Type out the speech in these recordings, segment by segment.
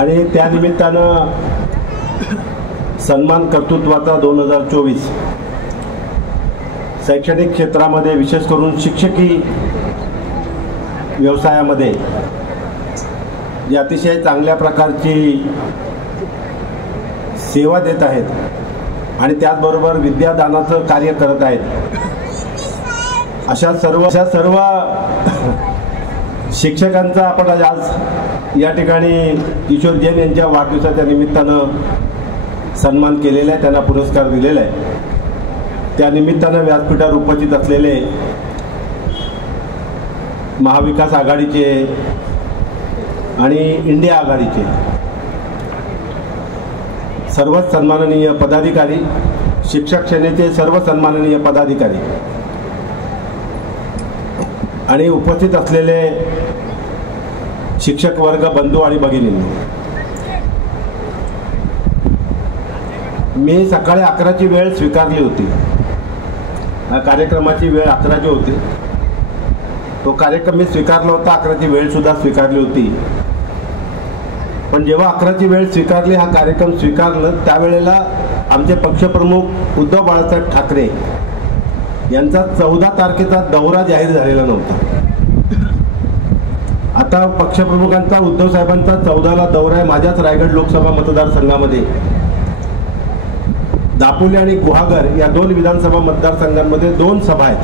आणि त्या निमित्तानं सन्मान कर्तृत्वाचा 2024 शैक्षणिक क्षेत्रामध्ये विशेष करून शिक्षकी व्यवसायामध्ये जे अतिशय चांगल्या प्रकारची सेवा देत आहेत आणि त्याचबरोबर विद्यादानाचं कार्य करत आहेत अशा सर्व शिक्षकांचा आपण आज या ठिकाणी किशोर जैन यांच्या वाढदिवसाच्या निमित्तानं सन्मान केलेला आहे, त्यांना पुरस्कार दिलेला आहे। त्या निमित्तानं व्यासपीठावर उपस्थित असलेले महाविकास आघाडीचे आणि इंडिया आघाडीचे सर्वच सन्माननीय पदाधिकारी, शिक्षक सेनेचे सर्व सन्माननीय पदाधिकारी आणि उपस्थित असलेले शिक्षक वर्ग बंधू आणि भगिनींनो, मी सकाळी 11ची वेळ स्वीकारली होती। कार्यक्रमाची वेळ 11ची होती। तो कार्यक्रम मी स्वीकारला होता, 11ची वेळ सुद्धा स्वीकारली होती। पण जेव्हा 11ची वेळ स्वीकारली, हा कार्यक्रम स्वीकारलं, त्यावेळेला आमचे पक्षप्रमुख उद्धव बाळासाहेब ठाकरे यांचा 14 तारखेचा दौरा जाहीर झालेला नव्हता। आता पक्षप्रमुखांचा, उद्धव साहेबांचा 14ला दौरा आहे। माझ्याच रायगड लोकसभा मतदारसंघामध्ये दापोली आणि गुहागर या 2 विधानसभा मतदारसंघांमध्ये 2 सभा आहेत।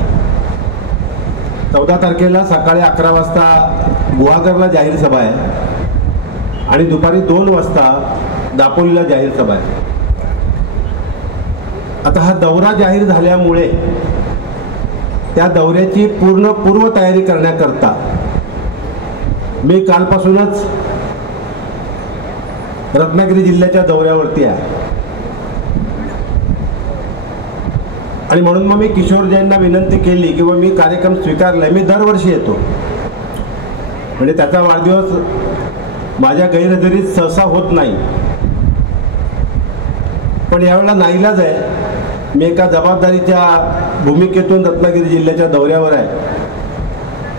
14 तारखेला सकाळी 11 वाजता गुहागरला जाहीर सभा आहे आणि दुपारी 2 वाजता दापोलीला जाहीर सभा आहे। आता हा दौरा जाहीर झाल्यामुळे त्या दौऱ्याची पूर्ण पूर्वतयारी करण्याकरता मी कालपासूनच रत्नागिरी जिल्ह्याच्या दौऱ्यावरती आहे आणि म्हणून मग मी किशोर जैनना विनंती केली की मी कार्यक्रम स्वीकारलाय, मी दरवर्षी येतो, म्हणजे त्याचा वाढदिवस माझ्या गैरहजेरीत सहसा होत नाही, पण यावेळेला नाईलाज आहे, मी एका जबाबदारीच्या भूमिकेतून रत्नागिरी जिल्ह्याच्या दौऱ्यावर आहे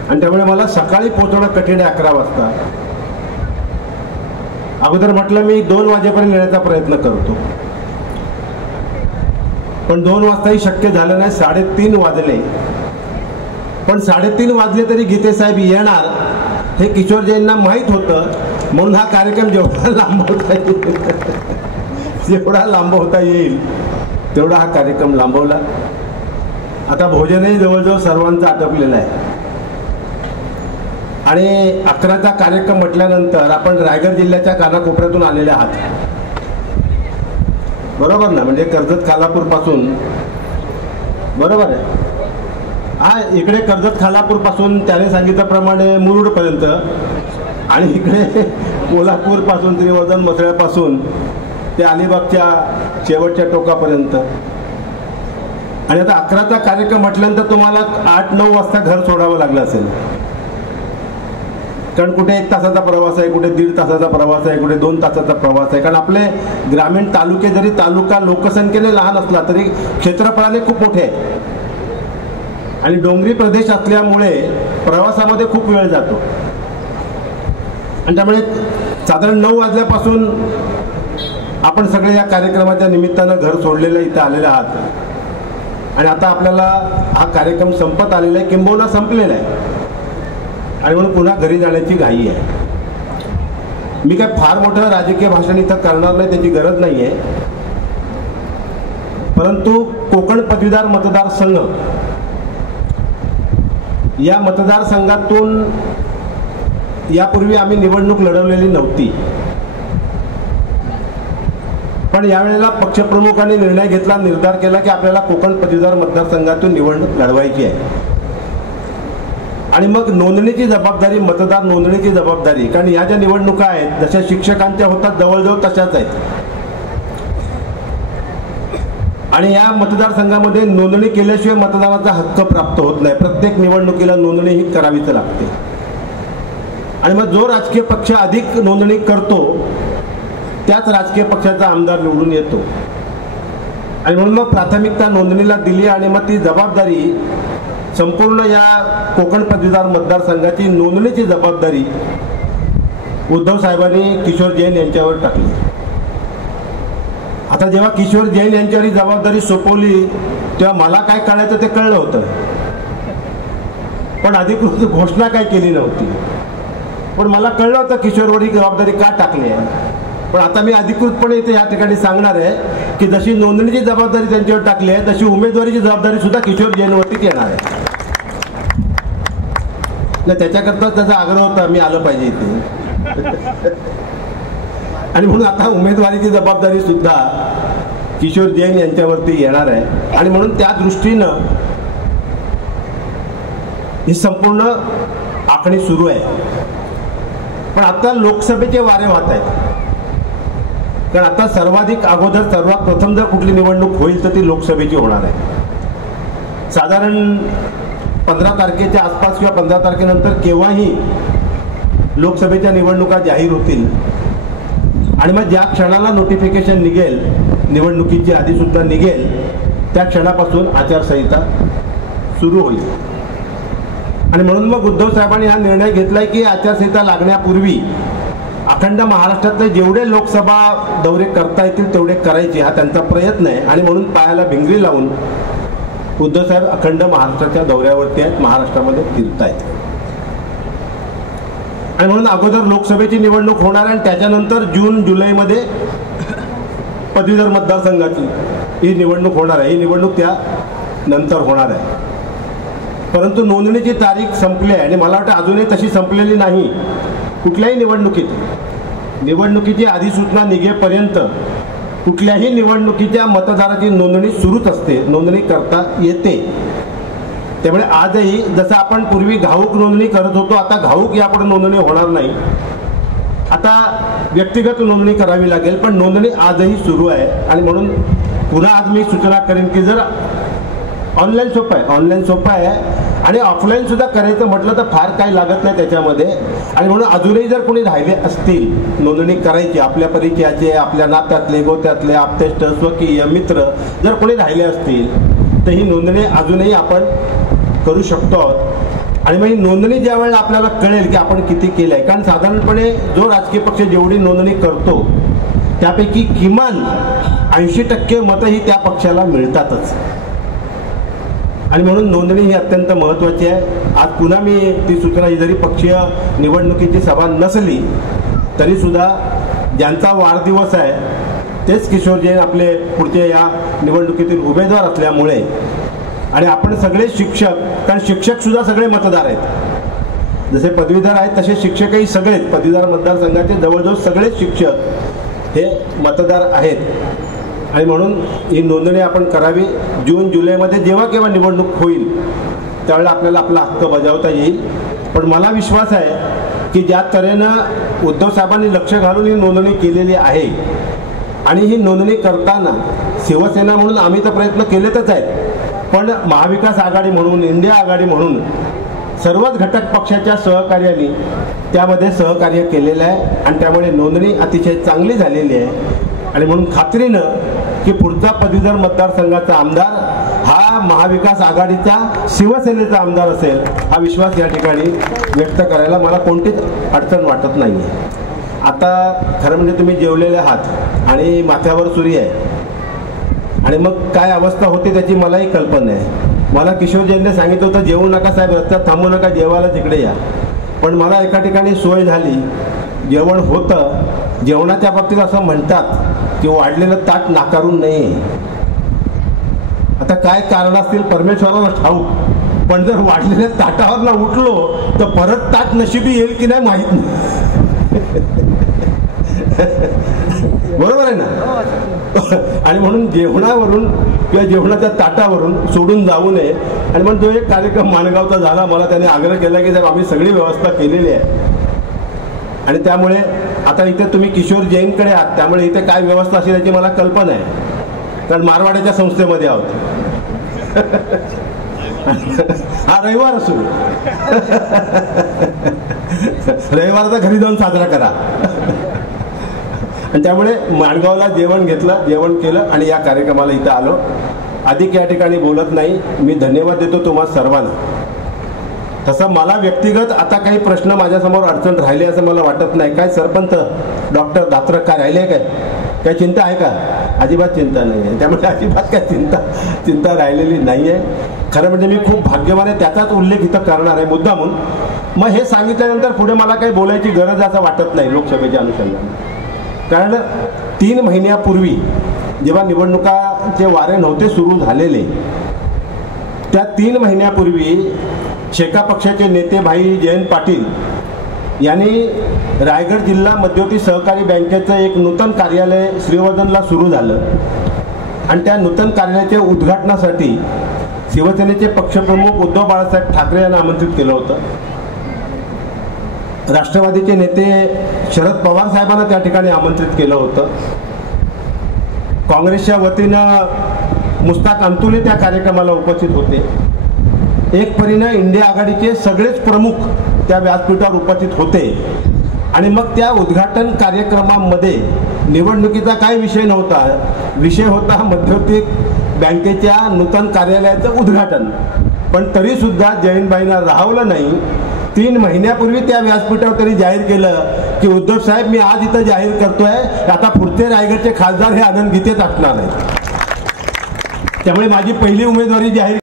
आणि त्यामुळे मला सकाळी पोहोचणं कठीण आहे 11 वाजता। अगोदर म्हटलं मी 2 वाजेपर्यंत येण्याचा प्रयत्न करतो, पण 2 वाजताही शक्य झालं नाही। 3:30 वाजले, पण 3:30 वाजले तरी गीते साहेब येणार हे किशोर जैनना माहीत होतं, म्हणून हा कार्यक्रम जेवढा लांबवता येईल तेवढा हा कार्यक्रम लांबवला। आता भोजनही जवळजवळ सर्वांचं आटपलेलं आहे आणि 11चा कार्यक्रम म्हटल्यानंतर आपण रायगड जिल्ह्याच्या कानाकोपऱ्यातून आलेले आहात, बरोबर ना? म्हणजे कर्जत खालापूर पासून, बरोबर आहे? हा, इकडे कर्जत खालापूर पासून त्याने सांगितल्याप्रमाणे मुरुड पर्यंत आणि इकडे कोल्हापूर पासून त्रिवर्धन मसळ्यापासून ते अलिबागच्या शेवटच्या टोकापर्यंत। आणि आता 11चा कार्यक्रम म्हटल्यानंतर तुम्हाला 8-9 वाजता घर सोडावं लागलं असेल, कारण कुठे 1 तासाचा प्रवास आहे, कुठे 1.5 तासाचा प्रवास आहे, कुठे 2 तासाचा प्रवास आहे, कारण आपले ग्रामीण तालुके जरी तालुका लोकसंख्येने लहान असला तरी क्षेत्रफळाने खूप मोठे आहे आणि डोंगरी प्रदेश असल्यामुळे प्रवासामध्ये खूप वेळ जातो आणि त्यामुळे साधारण 9 वाजल्यापासून आपण सगळे या कार्यक्रमाच्या निमित्तानं घर सोडलेलं इथं आलेले आहात आणि आता आपल्याला हा कार्यक्रम संपत आलेला आहे, किंबहुना संपलेला आहे आणि म्हणून पुन्हा घरी जाण्याची घाई आहे। मी काय फार मोठं राजकीय भाषण इथं करणार नाही, त्याची गरज नाही आहे, परंतु कोकण पदवीधर मतदारसंघ या मतदारसंघातून यापूर्वी आम्ही निवडणूक लढवलेली नव्हती, पण यावेळेला पक्षप्रमुखांनी निर्णय घेतला, निर्धार केला की आपल्याला कोकण पदवीधर मतदारसंघातून निवडणूक लढवायची आहे आणि मग नोंदणीची जबाबदारी, मतदार नोंदणीची जबाबदारी, कारण या ज्या निवडणुका आहेत जशा शिक्षकांच्या होतात जवळजवळ तशाच आहेत आणि या मतदारसंघामध्ये नोंदणी केल्याशिवाय मतदानाचा हक्क प्राप्त होत नाही। प्रत्येक निवडणुकीला नोंदणी ही करावीच लागते आणि मग जो राजकीय पक्ष अधिक नोंदणी करतो त्याच राजकीय पक्षाचा आमदार निवडून येतो आणि म्हणून मग प्राथमिकता नोंदणीला दिली आणि मग ती जबाबदारी संपूर्ण या कोकण पदवीधर मतदारसंघाची नोंदणीची जबाबदारी उद्धव साहेबांनी किशोर जैन यांच्यावर टाकली. आता जेव्हा किशोर जैन यांच्यावर ही जबाबदारी सोपवली तेव्हा मला काय कळायचं ते कळलं होतं, पण अधिकृत घोषणा काय केली नव्हती. पण मला कळलं होतं किशोरवर ही जबाबदारी का टाकली आहे. पण आता मी अधिकृतपणे इथे या ठिकाणी सांगणार आहे की जशी नोंदणीची जबाबदारी त्यांच्यावर टाकली आहे तशी उमेदवारीची जबाबदारी सुद्धा किशोर जैनवरतीच येणार आहे. त्याच्याकरता त्याचा आग्रह होता मी आलं पाहिजे इथे. आणि म्हणून आता उमेदवारीची जबाबदारी सुद्धा किशोर जैन यांच्यावरती येणार आहे. आणि म्हणून त्या दृष्टीनं ही संपूर्ण आखणी सुरू आहे. पण आता लोकसभेचे वारे वाहत आहेत, कारण आता सर्वाधिक अगोदर सर्वात प्रथम जर कुठली निवडणूक होईल तर ती लोकसभेची होणार आहे. साधारण 15 तारखेच्या आसपास किंवा 15 तारखेनंतर केव्हाही लोकसभेच्या निवडणुका जाहीर होतील. आणि मग ज्या क्षणाला नोटिफिकेशन निघेल, निवडणुकीची आधी सुद्धा निघेल, त्या क्षणापासून आचारसंहिता सुरू होईल. आणि म्हणून मग उद्धव साहेबांनी हा निर्णय घेतलाय की आचारसंहिता लागण्यापूर्वी अखंड महाराष्ट्रातले जेवढे लोकसभा दौरे करता येतील तेवढे करायचे हा त्यांचा प्रयत्न आहे. आणि म्हणून पायाला भिंगरी लावून उद्धव साहेब अखंड महाराष्ट्राच्या दौऱ्यावरती आहेत, महाराष्ट्रामध्ये फिरतायत. आणि म्हणून अगोदर लोकसभेची निवडणूक होणार आहे आणि त्याच्यानंतर जून जुलैमध्ये पदवीधर मतदारसंघाची ही निवडणूक होणार आहे. ही निवडणूक त्या नंतर होणार आहे. परंतु नोंदणीची तारीख संपली आहे आणि मला वाटतं अजूनही तशी संपलेली नाही. कुठल्याही निवडणुकीची अधिसूचना निघेपर्यंत कुठल्याही निवडणुकीच्या मतदाराची नोंदणी सुरूच असते, नोंदणी करता येते. त्यामुळे आजही जसं आपण पूर्वी घाऊक नोंदणी करत होतो, आता घाऊक यापुढे नोंदणी होणार नाही. आता व्यक्तिगत नोंदणी करावी लागेल, पण नोंदणी आजही सुरू आहे. आणि म्हणून पुन्हा आज मी सूचना करेन की जर ऑनलाईन सोपं आहे आणि ऑफलाईन सुद्धा करायचं म्हटलं तर फार काही लागत नाही त्याच्यामध्ये. आणि म्हणून अजूनही जर कोणी राहिले असतील नोंदणी करायची, आपल्या परिचयाचे, आपल्या नात्यातले, गोत्यातले, आप्तेष्ट, स्वकीय, मित्र जर कोणी राहिले असतील तर ही नोंदणी अजूनही आपण करू शकतो. आणि मग ही नोंदणी ज्या वेळेला आपल्याला कळेल की आपण किती केलं आहे, कारण साधारणपणे जो राजकीय पक्ष जेवढी नोंदणी करतो त्यापैकी किमान 80% मतं ही त्या पक्षाला मिळतातच. आणि म्हणून नोंदणी ही अत्यंत महत्त्वाची आहे. आज पुन्हा मी ती सूचना, ही जरी पक्षीय निवडणुकीची सभा नसली तरीसुद्धा ज्यांचा वाढदिवस आहे तेच किशोर जैन आपले पुढचे या निवडणुकीतील उमेदवार असल्यामुळे, आणि आपण सगळे शिक्षक, कारण शिक्षकसुद्धा सगळे मतदार आहेत, जसे पदवीधर आहेत तसे शिक्षकही सगळेच, पदवीधर मतदारसंघाचे जवळजवळ सगळेच शिक्षक हे मतदार आहेत. आणि म्हणून ही नोंदणी आपण करावी. जून जुलैमध्ये जेव्हा केव्हा निवडणूक होईल त्यावेळेला आपल्याला आपला हक्क बजावता येईल. पण मला विश्वास आहे की ज्या तऱ्हेनं उद्धव साहेबांनी लक्ष घालून ही नोंदणी केलेली आहे, आणि ही नोंदणी करताना शिवसेना म्हणून आम्ही तर प्रयत्न केलेतच आहेत, पण महाविकास आघाडी म्हणून, इंडिया आघाडी म्हणून सर्वच घटक पक्षाच्या सहकार्याने त्यामध्ये सहकार्य केलेलं आहे. आणि त्यामुळे नोंदणी अतिशय चांगली झालेली आहे. आणि म्हणून खात्रीनं की पुढचा पदवीधर मतदारसंघाचा आमदार हा महाविकास आघाडीचा, शिवसेनेचा आमदार असेल, हा विश्वास या ठिकाणी व्यक्त करायला मला कोणतीच अडचण वाटत नाही. आता खरं म्हणजे तुम्ही जेवलेले आहात आणि माथ्यावर सुरी आहे, आणि मग काय अवस्था होती त्याची मलाही कल्पना आहे. मला किशोर जैनने सांगितलं होतं जेवू नका साहेब, रस्त्यात थांबू नका, जेवायला तिकडे या. पण मला एका ठिकाणी सोय झाली, जेवण होतं. जेवणाच्या बाबतीत असं म्हणतात की वाढलेलं ताट नाकारून नये. आता काय कारण असतील परमेश्वराला ठाऊक, पण जर वाढलेल्या ताटावर ना उठलो तर परत ताट नशिबी येईल की नाही माहीत नाही. बरोबर आहे ना. आणि म्हणून जेवणावरून किंवा जेवणाच्या ताटावरून सोडून जाऊ नये. आणि म्हणून जो एक कार्यक्रम माणगावचा झाला, मला त्याने आग्रह केला की जर आम्ही सगळी व्यवस्था केलेली आहे, आणि त्यामुळे आता इथे तुम्ही किशोर जैनकडे आहात, त्यामुळे इथे काय व्यवस्था असेल याची मला कल्पना आहे, कारण मारवाड्याच्या संस्थेमध्ये आहोत. हा रविवार असू, रविवारचा घरी जाऊन साजरा करा. आणि त्यामुळे माणगावला जेवण घेतलं, जेवण केलं आणि या कार्यक्रमाला इथं आलो. अधिक या ठिकाणी बोलत नाही. मी धन्यवाद देतो तुम्हा सर्वांना. तसं मला व्यक्तिगत आता काही प्रश्न माझ्यासमोर अडचण राहिले असं मला वाटत नाही. काय सरपंच डॉक्टर दात्रक काय राहिले काय चिंता आहे का? अजिबात चिंता नाही आहे. त्यामुळे अजिबात काय चिंता राहिलेली नाही आहे. खरं म्हणजे मी खूप भाग्यवान आहे, त्याचाच उल्लेख इथं करणार आहे मुद्दामून. मग हे सांगितल्यानंतर पुढे मला काही बोलायची गरज असं वाटत नाही लोकसभेच्या अनुषंगाने. कारण 3 महिन्यापूर्वी जेव्हा निवडणुकाचे वारे नव्हते सुरू झालेले, त्या 3 महिन्यापूर्वी शेका पक्षाचे नेते भाई जयंत पाटील यांनी रायगड जिल्हा मध्यवर्ती सहकारी बँकेचं एक नूतन कार्यालय श्रीवर्धनला सुरू झालं आणि त्या नूतन कार्यालयाच्या उद्घाटनासाठी शिवसेनेचे पक्षप्रमुख उद्धव बाळासाहेब ठाकरे यांना आमंत्रित केलं होतं. राष्ट्रवादीचे नेते शरद पवार साहेबांना त्या ठिकाणी आमंत्रित केलं होतं. काँग्रेसच्या वतीनं मुस्ताक अंतुले त्या कार्यक्रमाला उपस्थित होते. एक परीनं इंडिया आघाडीचे सगळेच प्रमुख त्या व्यासपीठावर उपस्थित होते. आणि मग त्या उद्घाटन कार्यक्रमामध्ये निवडणुकीचा काय विषय नव्हता, विषय होता मध्यवर्ती बँकेच्या नूतन कार्यालयाचं उद्घाटन. पण तरीसुद्धा जयंतभाईंना राहवलं नाही. 3 महिन्यापूर्वी त्या व्यासपीठावर त्यांनी जाहीर केलं की उद्धव साहेब, मी आज इथं जाहीर करतोय, आता पुढचे रायगडचे खासदार हे आनंद गीतेच असणार आहेत. त्यामुळे माझी पहिली उमेदवारी जाहीर